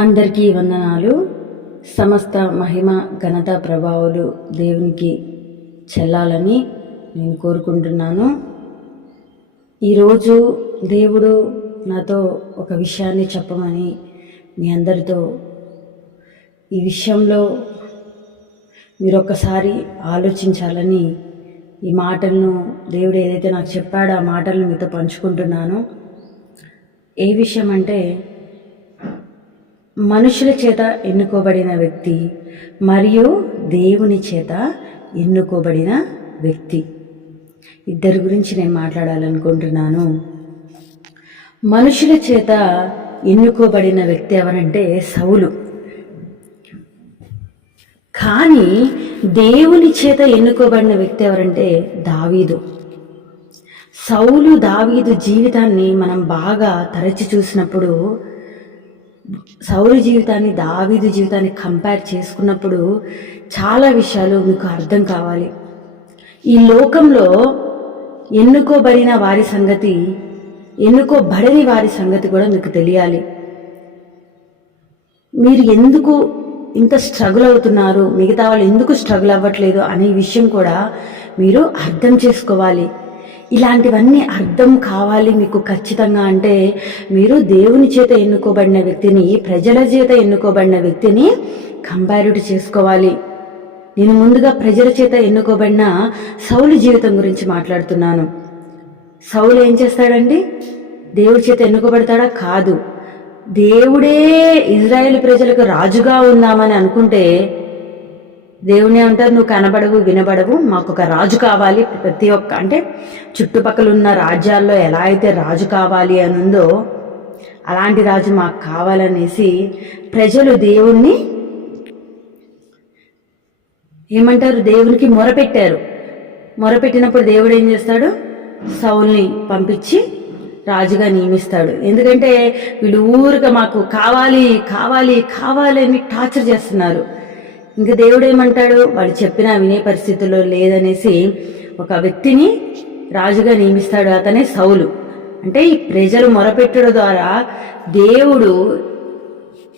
అందరికీ వందనాలు. సమస్త మహిమ ఘనత ప్రభావాలు దేవునికి చెల్లాలని నేను కోరుకుంటున్నాను. ఈరోజు దేవుడు నాతో ఒక విషయాన్ని చెప్పమని మీ అందరితో ఈ విషయంలో మీరు ఒక్కసారి ఆలోచించాలని ఈ మాటలను దేవుడు ఏదైతే నాకు చెప్పాడో ఆ మాటలను మీతో పంచుకుంటున్నాను. ఏ విషయం అంటే, మనుషుల చేత ఎన్నుకోబడిన వ్యక్తి మరియు దేవుని చేత ఎన్నుకోబడిన వ్యక్తి, ఇద్దరి గురించి నేను మాట్లాడాలనుకుంటున్నాను. మనుషుల చేత ఎన్నుకోబడిన వ్యక్తి ఎవరంటే సౌలు. కానీ దేవుని చేత ఎన్నుకోబడిన వ్యక్తి ఎవరంటే దావీదు. సౌలు దావీదు జీవితాన్ని మనం బాగా తరచి చూసినప్పుడు, సౌలు జీవితాన్ని దావీదు జీవితాన్ని కంపేర్ చేసుకున్నప్పుడు చాలా విషయాలు మీకు అర్థం కావాలి. ఈ లోకంలో ఎన్నుకోబడిన వారి సంగతి, ఎన్నుకోబడని వారి సంగతి కూడా మీకు తెలియాలి. మీరు ఎందుకు ఇంత స్ట్రగుల్ అవుతున్నారు, మిగతా వాళ్ళు ఎందుకు స్ట్రగుల్ అవ్వట్లేదు అనే విషయం కూడా మీరు అర్థం చేసుకోవాలి. ఇలాంటివన్నీ అర్థం కావాలి మీకు ఖచ్చితంగా అంటే, మీరు దేవుని చేత ఎన్నుకోబడిన వ్యక్తిని, ప్రజల చేత ఎన్నుకోబడిన వ్యక్తిని కంపారిటివ్ చేసుకోవాలి. నేను ముందుగా ప్రజల చేత ఎన్నుకోబడిన సౌలు జీవితం గురించి మాట్లాడుతున్నాను. సౌలు ఏం చేస్తాడండి? దేవుడి చేత ఎన్నుకోబడతాడా? కాదు. దేవుడే ఇజ్రాయేల్ ప్రజలకు రాజుగా ఉందామని అనుకుంటే దేవుని అంటారు, నువ్వు కనబడవు వినబడవు, మాకు ఒక రాజు కావాలి. ప్రతి ఒక్క అంటే చుట్టుపక్కల ఉన్న రాజ్యాల్లో ఎలా అయితే రాజు కావాలి అని ఉందో అలాంటి రాజు మాకు కావాలనేసి ప్రజలు దేవుణ్ణి ఏమంటారు, దేవునికి మొరపెట్టారు. మొరపెట్టినప్పుడు దేవుడు ఏం చేస్తాడు? సౌల్ని పంపించి రాజుగా నియమిస్తాడు. ఎందుకంటే వీడు ఊరుగా మాకు కావాలి కావాలి కావాలి అని టార్చర్ చేస్తున్నారు. ఇంకా దేవుడు ఏమంటాడు? వాడు చెప్పినా వినే పరిస్థితుల్లో లేదనేసి ఒక వ్యక్తిని రాజుగా నియమిస్తాడు. అతనే సౌలు. అంటే ఈ ప్రజలు మొరపెట్టడం ద్వారా దేవుడు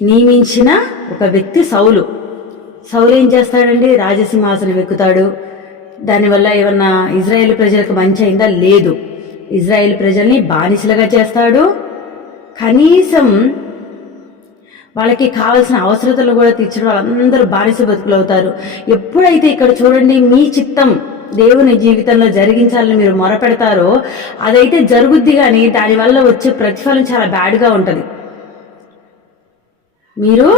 నియమించిన ఒక వ్యక్తి సౌలు. సౌలు ఏం చేస్తాడండి? రాజసింహాసనం ఎక్కుతాడు. దానివల్ల ఏమన్నా ఇజ్రాయేల్ ప్రజలకు మంచి అయిందా? లేదు. ఇజ్రాయేల్ ప్రజల్ని బానిసలుగా చేస్తాడు. కనీసం వాళ్ళకి కావాల్సిన అవసరతలు కూడా తీర్చడం, వాళ్ళందరూ బానిస బతుకులు అవుతారు. ఎప్పుడైతే ఇక్కడ చూడండి, మీ చిత్తం దేవుని జీవితంలో జరిగించాలని మీరు మొరపెడతారో అదైతే జరుగుద్ది, కానీ దానివల్ల వచ్చే ప్రతిఫలం చాలా బ్యాడ్గా ఉంటుంది. మీరు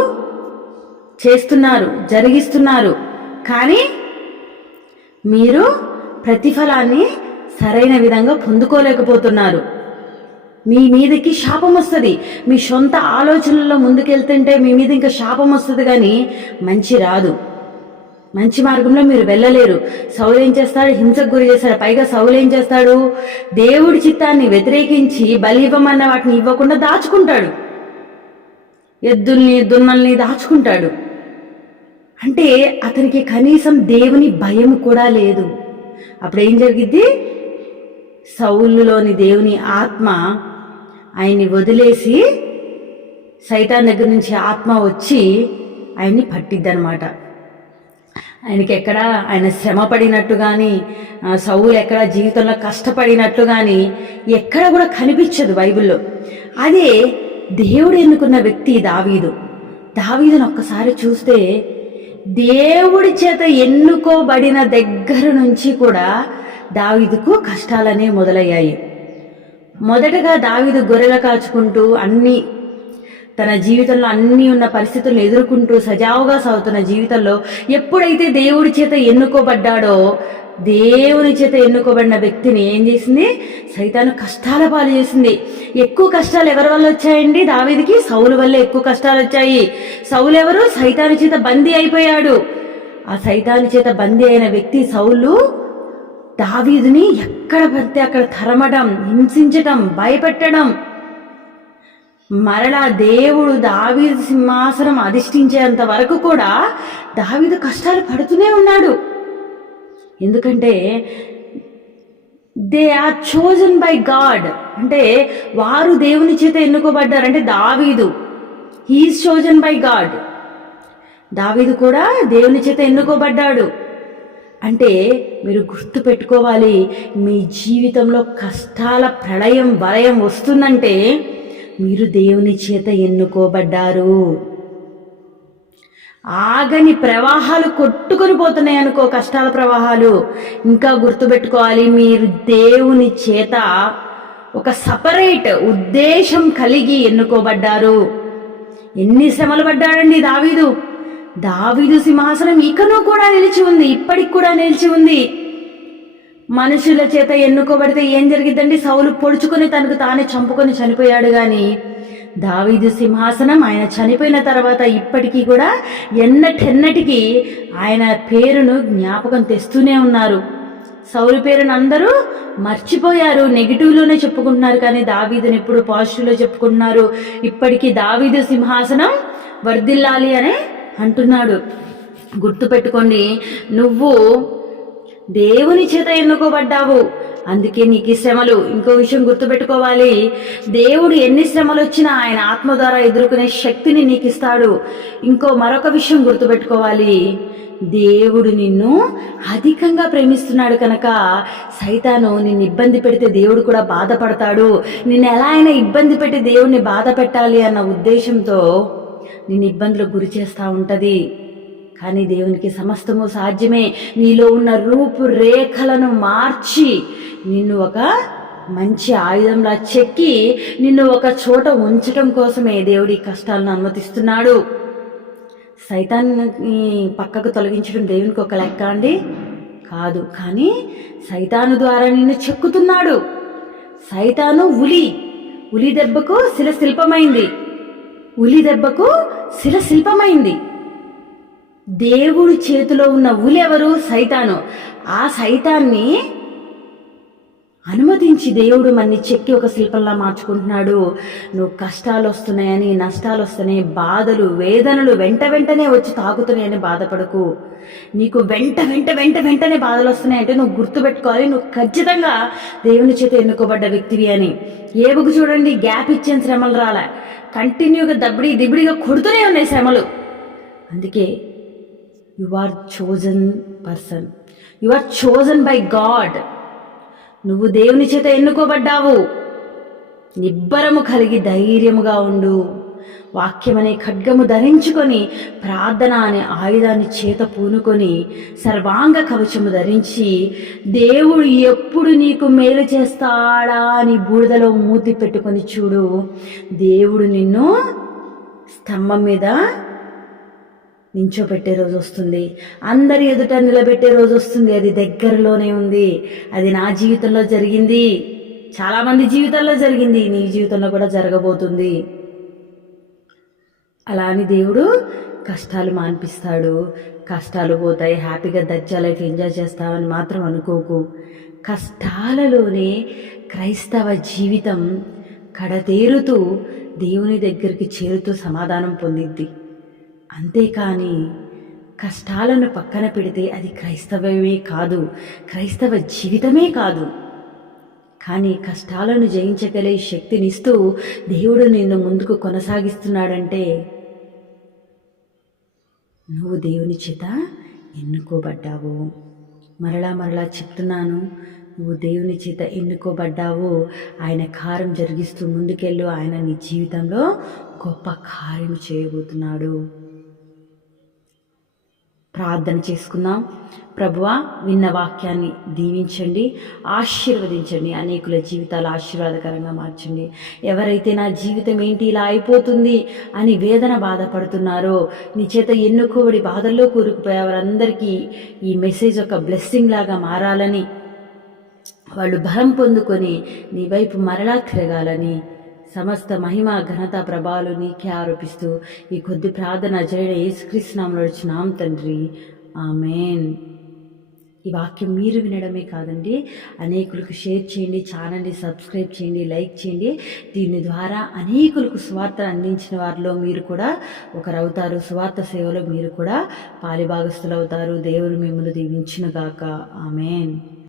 చేస్తున్నారు, జరిగిస్తున్నారు, కానీ మీరు ప్రతిఫలాన్ని సరైన విధంగా పొందుకోలేకపోతున్నారు. మీ మీదకి శాపం వస్తుంది. మీ సొంత ఆలోచనల్లో ముందుకెళ్తుంటే మీ మీద ఇంకా శాపం వస్తుంది, కానీ మంచి రాదు. మంచి మార్గంలో మీరు వెళ్ళలేరు. సౌలు ఏం చేస్తాడు? హింసకు గురి చేస్తాడు. పైగా సౌలు ఏం చేస్తాడు? దేవుడి చిత్తాన్ని వ్యతిరేకించి బలి ఇవ్వమన్న వాటిని ఇవ్వకుండా దాచుకుంటాడు. ఎద్దుల్ని దున్నల్ని దాచుకుంటాడు. అంటే అతనికి కనీసం దేవుని భయం కూడా లేదు. అప్పుడు ఏం జరిగిద్ది? సౌలులోని దేవుని ఆత్మ ఆయన్ని వదిలేసి సైతాన్ దగ్గర నుంచి ఆత్మ వచ్చి ఆయన్ని పట్టిద్ది అనమాట. ఆయనకి ఎక్కడ ఆయన శ్రమ పడినట్టు కానీ, సౌలు ఎక్కడ జీవితంలో కష్టపడినట్టు కానీ ఎక్కడ కూడా కనిపించదు బైబిల్లో. అదే దేవుడు ఎన్నుకున్న వ్యక్తి దావీదు. దావీదును ఒక్కసారి చూస్తే దేవుడి చేత ఎన్నుకోబడిన దగ్గర నుంచి కూడా దావీదుకు కష్టాలనే మొదలయ్యాయి. మొదటగా దావీదు గొర్రెలు కాచుకుంటూ తన జీవితంలో అన్నీ ఉన్న పరిస్థితులను ఎదుర్కొంటూ సజావుగా సాగుతున్న జీవితంలో ఎప్పుడైతే దేవుడి చేత ఎన్నుకోబడ్డాడో, దేవుని చేత ఎన్నుకోబడిన వ్యక్తిని ఏం చేసింది? సైతాను కష్టాల పాలు చేసింది. ఎక్కువ కష్టాలు ఎవరి వల్ల వచ్చాయండి? దావీదుకి సౌలు వల్ల ఎక్కువ కష్టాలు వచ్చాయి. సౌలు ఎవరు? సైతాను చేత బందీ అయిపోయాడు. ఆ సైతాను చేత బందీ అయిన వ్యక్తి సౌలు దావీదుని ఎక్కడ పడితే అక్కడ తరమడం, హింసించటం, భయపెట్టడం, మరలా దేవుడు దావీదు సింహాసనం అధిష్ఠించేంత వరకు కూడా దావీదు కష్టాలు పడుతూనే ఉన్నాడు. ఎందుకంటే they are chosen by God, అంటే వారు దేవుని చేత ఎన్నుకోబడ్డారు. అంటే దావీదు హీఈస్ చోజన్ బై గాడ్. దావీదు కూడా దేవుని చేత ఎన్నుకోబడ్డాడు. అంటే మీరు గుర్తు పెట్టుకోవాలి, మీ జీవితంలో కష్టాల ప్రళయం వలయం వస్తుందంటే మీరు దేవుని చేత ఎన్నుకోబడ్డారు. ఆగని ప్రవాహాలు కొట్టుకొని పోతున్నాయి అనుకో, కష్టాల ప్రవాహాలు. ఇంకా గుర్తుపెట్టుకోవాలి, మీరు దేవుని చేత ఒక సపరేట్ ఉద్దేశం కలిగి ఎన్నుకోబడ్డారు. ఎన్ని శ్రమలు పడ్డాడండి దావీదు. దావీదు సింహాసనం ఇకను కూడా నిలిచి ఉంది, ఇప్పటికి కూడా నిలిచి ఉంది. మనుషుల చేత ఎన్నుకోబడితే ఏం జరిగిద్దండి? సౌలు పొడుచుకొని తనకు తానే చంపుకొని చనిపోయాడు. కానీ దావీదు సింహాసనం ఆయన చనిపోయిన తర్వాత ఇప్పటికీ కూడా ఎన్నటెన్నటికీ ఆయన పేరును జ్ఞాపకం తెస్తూనే ఉన్నారు. సౌలు పేరును అందరూ మర్చిపోయారు, నెగిటివ్లోనే చెప్పుకుంటున్నారు. కానీ దావీదుని ఎప్పుడు పాజిటివ్లో చెప్పుకుంటున్నారు. ఇప్పటికీ దావీదు సింహాసనం వర్ధిల్లాలి అని అంటున్నాడు. గుర్తుపెట్టుకోండి, నువ్వు దేవుని చేత ఎన్నుకోబడ్డావు, అందుకే నీకు ఈ శ్రమలు. ఇంకో విషయం గుర్తుపెట్టుకోవాలి, దేవుడు ఎన్ని శ్రమలు వచ్చినా ఆయన ఆత్మ ద్వారా ఎదుర్కొనే శక్తిని నీకు ఇస్తాడు. మరొక విషయం గుర్తుపెట్టుకోవాలి, దేవుడు నిన్ను అధికంగా ప్రేమిస్తున్నాడు కనుక సైతాను నిన్ను ఇబ్బంది పెడితే దేవుడు కూడా బాధపడతాడు. నిన్ను ఎలా అయినా ఇబ్బంది పెట్టి దేవుడిని బాధ పెట్టాలి అన్న ఉద్దేశంతో నిన్ను ఇబ్బందులకు గురి చేస్తూ ఉంటుంది. కానీ దేవునికి సమస్తము సాధ్యమే. నీలో ఉన్న రూపురేఖలను మార్చి నిన్ను ఒక మంచి ఆయుధంలా చెక్కి నిన్ను ఒక చోట ఉంచటం కోసమే దేవుడి కష్టాలను అనుమతిస్తున్నాడు. సైతాన్ని పక్కకు తొలగించడం దేవునికి ఒక లెక్క అండి? కాదు. కానీ సైతాను ద్వారా నిన్ను చెక్కుతున్నాడు. సైతాను ఉలి దెబ్బకు శిల శిల్పమైంది. దేవుడి చేతిలో ఉన్న ఉలి ఎవరు? సైతాను. ఆ సైతాన్ని అనుమతించి దేవుడు మన్ని చెక్కి ఒక శిల్పంలా మార్చుకుంటున్నాడు. నువ్వు కష్టాలు వస్తున్నాయని, నష్టాలు వస్తున్నాయి, బాధలు వేదనలు వెంటనే వచ్చి తాకుతున్నాయని బాధపడకు. నీకు వెంటనే బాధలు వస్తున్నాయంటే నువ్వు గుర్తుపెట్టుకోవాలి, నువ్వు ఖచ్చితంగా దేవుని చేత ఎన్నుకోబడ్డ వ్యక్తివి అని. ఏబుకు చూడండి, గ్యాప్ ఇచ్చిన శ్రమలు రాలే, కంటిన్యూగా దిబిడిగా కొడుతూనే ఉన్నాయి శ్రమలు. అందుకే you are chosen person, you are chosen by God. నువ్వు దేవుని చేత ఎన్నుకోబడ్డావు. నిబ్బరము కలిగి ధైర్యముగా ఉండు. వాక్యమనే ఖడ్గము ధరించుకొని, ప్రార్థన అనే ఆయుధాన్ని చేత పూనుకొని, సర్వాంగ కవచము ధరించి, దేవుడు ఎప్పుడు నీకు మేలు చేస్తాడా అని బూడిదలో మూతి పెట్టుకొని చూడు. దేవుడు నిన్ను స్తంభం మీద నించోపెట్టే రోజు వస్తుంది, అందరి ఎదుట నిలబెట్టే రోజు వస్తుంది. అది దగ్గరలోనే ఉంది. అది నా జీవితంలో జరిగింది, చాలామంది జీవితాల్లో జరిగింది, నీ జీవితంలో కూడా జరగబోతుంది. అలా అని దేవుడు కష్టాలు మాన్పిస్తాడు, కష్టాలు పోతాయి, హ్యాపీగా దర్జా లైఫ్ ఎంజాయ్ చేస్తామని మాత్రం అనుకోకు. కష్టాలలోనే క్రైస్తవ జీవితం కడతేరుతూ దేవుని దగ్గరికి చేరుతూ సమాధానం పొందిద్ది. అంతేకాని కష్టాలను పక్కన పెడితే అది క్రైస్తవమే కాదు, క్రైస్తవ జీవితమే కాదు. కానీ కష్టాలను జయించగలే శక్తినిస్తూ దేవుడు నిన్ను ముందుకు కొనసాగిస్తున్నాడంటే నువ్వు దేవుని చేత ఎన్నుకోబడ్డావు. మరలా చెప్తున్నాను, నువ్వు దేవుని చేత ఎన్నుకోబడ్డావు. ఆయన కార్యం జరిగిస్తూ ముందుకెళ్ళు. ఆయన నీ జీవితంలో గొప్ప కార్యం చేయబోతున్నాడు. ప్రార్థన చేసుకుందాం. ప్రభువా, విన్న వాక్యాన్ని దీవించండి, ఆశీర్వదించండి, అనేకుల జీవితాలు ఆశీర్వాదకరంగా మార్చండి. ఎవరైతే నా జీవితం ఏంటి ఇలా అయిపోతుంది అని వేదన బాధపడుతున్నారో, నీ చేత ఎన్నుకోబడి బాధల్లో కూరుకుపోయే వారందరికీ ఈ మెసేజ్ ఒక బ్లెస్సింగ్ లాగా మారాలని, వాళ్ళు బలం పొందుకొని నీ వైపు మరలా తిరగాలని, సమస్త మహిమ ఘనత ప్రభావాలు నీకే ఆరోపిస్తూ ఈ కొద్ది ప్రార్థన జరిగిన యేసుక్రీస్తు నామములో నడుచున్నాం తండ్రి, ఆమేన్. ఈ వాక్యం మీరు వినడమే కాదండి, అనేకులకు షేర్ చేయండి, ఛానల్ని సబ్స్క్రైబ్ చేయండి, లైక్ చేయండి. దీని ద్వారా అనేకులకు సువార్తను అందించిన వారిలో మీరు కూడా ఒకరవుతారు. సువార్త సేవలో మీరు కూడా పాలిభాగస్తులు అవుతారు. దేవుడు మిమ్మల్ని దీవించునుగాక. ఆమేన్.